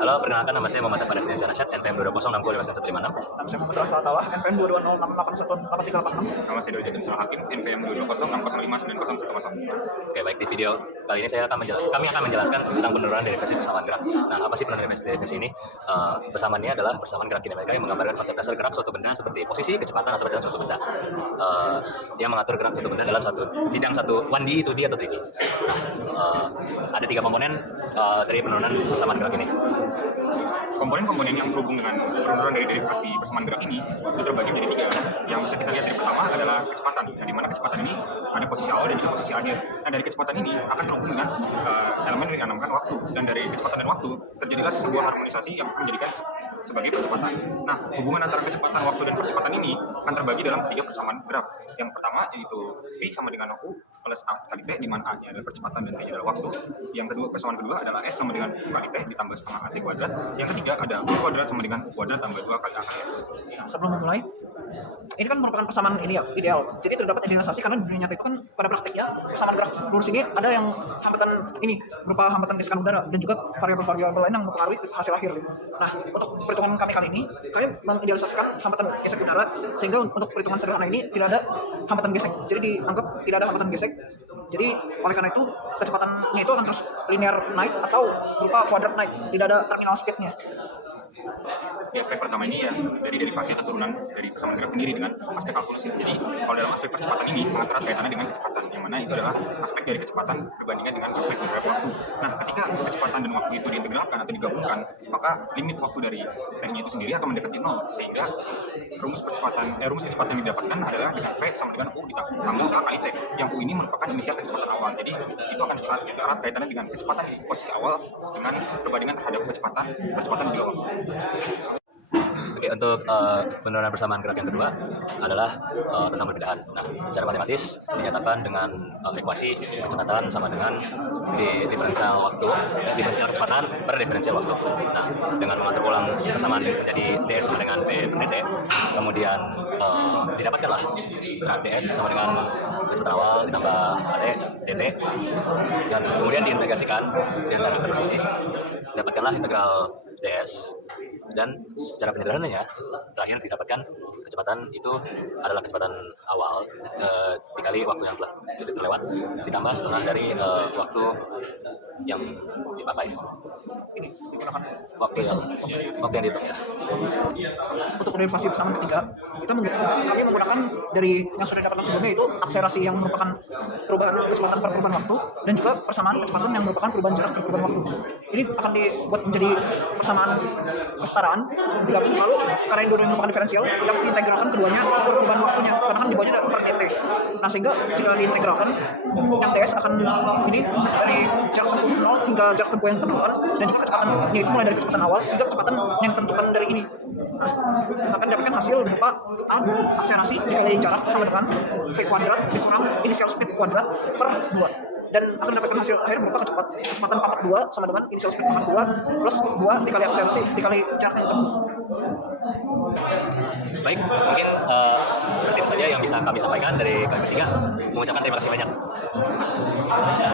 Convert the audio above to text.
Halo, perkenalkan nama saya Muhammad Afan Destinasi Anasyad, NPM 220605156. Nama saya Muhammad Rafa Atawah, NPM 22068188386. Nama saya Dodi Jatuh Hakim, NPM 22060059010. Oke, baik, di video kali ini kami akan menjelaskan tentang penurunan derivasi persamaan gerak. Nah, apa sih penurunan derivasi ini? Persamaan ini adalah persamaan gerak kinematika yang menggambarkan konsep dasar gerak suatu benda seperti posisi, kecepatan, atau berjalan suatu benda. Yang mengatur gerak suatu benda dalam satu bidang 1D, 2D, atau 3D. Nah, ada 3 komponen dari penurunan persamaan gerak ini. Komponen-komponen yang berhubung dengan penurunan dari derivasi persamaan gerak ini itu terbagi menjadi 3. Yang bisa kita lihat dari pertama adalah kecepatan, di mana kecepatan ini ada posisi awal dan juga posisi akhir. Nah, dari kecepatan ini akan terhubung dengan elemen yang dinamakan waktu, dan dari kecepatan dan waktu terjadilah sebuah harmonisasi yang akan menjadikan sebagai percepatan. Nah, hubungan antara kecepatan, waktu, dan percepatan ini akan terbagi dalam 3 persamaan gerak. Yang pertama yaitu V sama dengan U plus A kali T, di mana A-nya adalah percepatan dan T-nya adalah waktu. Yang kedua, persamaan kedua adalah S sama dengan U kali T ditambah setengah AT kuadrat. Yang ketiga ada V kuadrat sama dengan U kuadrat tambah 2 kali A kali S. Nah, sebelum memulai, ini kan merupakan persamaan ini ya, ideal. Jadi terdapat idealisasi karena di dunia nyata itu kan pada praktiknya persamaan gerak lurus ini ada yang hambatan ini berupa hambatan gesekan udara dan juga variabel-variabel lain yang mempengaruhi hasil akhir. Nah, untuk perhitungan kami kali ini, kami mengidealisasikan hambatan gesek udara sehingga untuk perhitungan sederhana ini tidak ada hambatan gesek. Jadi dianggap tidak ada hambatan gesek. Jadi oleh karena itu kecepatannya itu akan terus linear naik atau berupa kuadrat naik, tidak ada terminal speed-nya. Di aspek pertama ini ya dari derivasi atau turunan dari persamaan gerak sendiri dengan aspek kalkulus. Jadi kalau dalam aspek percepatan ini sangat erat kaitannya dengan kecepatan, yang mana itu adalah aspek dari kecepatan berbandingkan dengan aspek dari waktu. Nah, ketika kecepatan dan waktu itu diintegralkan atau digabungkan, maka limit waktu dari T-nya itu sendiri akan mendekati 0, sehingga rumus kecepatan yang didapatkan adalah dengan V sama dengan U ditambah A kali T. Yang U ini merupakan inisial kecepatan awal. Jadi itu akan sangat erat kaitannya dengan kecepatan di posisi awal dengan perbandingan terhadap kecepatan di waktu. Oke, untuk penurunan persamaan gerak yang kedua adalah tentang perbedaan. Nah, secara matematis dinyatakan dengan ekuasi kecepatan sama dengan diferensial kecepatan per diferensial waktu. Nah, dengan mengatur ulang persamaan menjadi ds sama dengan v per dt, kemudian didapatkanlah gerak ds sama dengan kecepatan awal ditambah at dt, dan kemudian diintegrasikan di antara interpretasi. Dapatkanlah integral ds, dan secara penyederhananya terakhir didapatkan kecepatan itu adalah kecepatan awal dikali waktu yang telah terlewat ditambah setengah dari waktu yang dipakai. Ini digunakan waktu yang dihitung ya. untuk derivasi persamaan ketiga, kami menggunakan dari yang sudah didapatkan sebelumnya, itu akselerasi yang merupakan perubahan kecepatan per perubahan waktu dan juga persamaan kecepatan yang merupakan perubahan jarak per perubahan waktu. Ini akan dibuat menjadi persamaan kesetaraan digabung, lalu karena yang dua merupakan diferensial dapat diintegralkan keduanya per perubahan waktunya karena kan di bawahnya ada per dt. Nah, sehingga jika diintegralkan yang ds akan ini dari jarak tempuh 0 hingga jarak tempuh yang ditentukan, dan juga kecepatannya itu mulai dari kecepatan awal hingga kecepatan yang ditentukan dari ini. Nah, akan dapatkan hasil berupa akselerasi dikali jarak sama dengan v kuadrat dikurang initial speed kuadrat per 2, dan akan dapatkan hasil akhir berupa kecepatan pangkat 2 sama dengan initial speed pangkat 2 plus 2 dikali akselerasi dikali jarak yang ditempuh. Baik, mungkin seperti itu saja yang bisa kami sampaikan dari kami bertiga. Mengucapkan terima kasih banyak.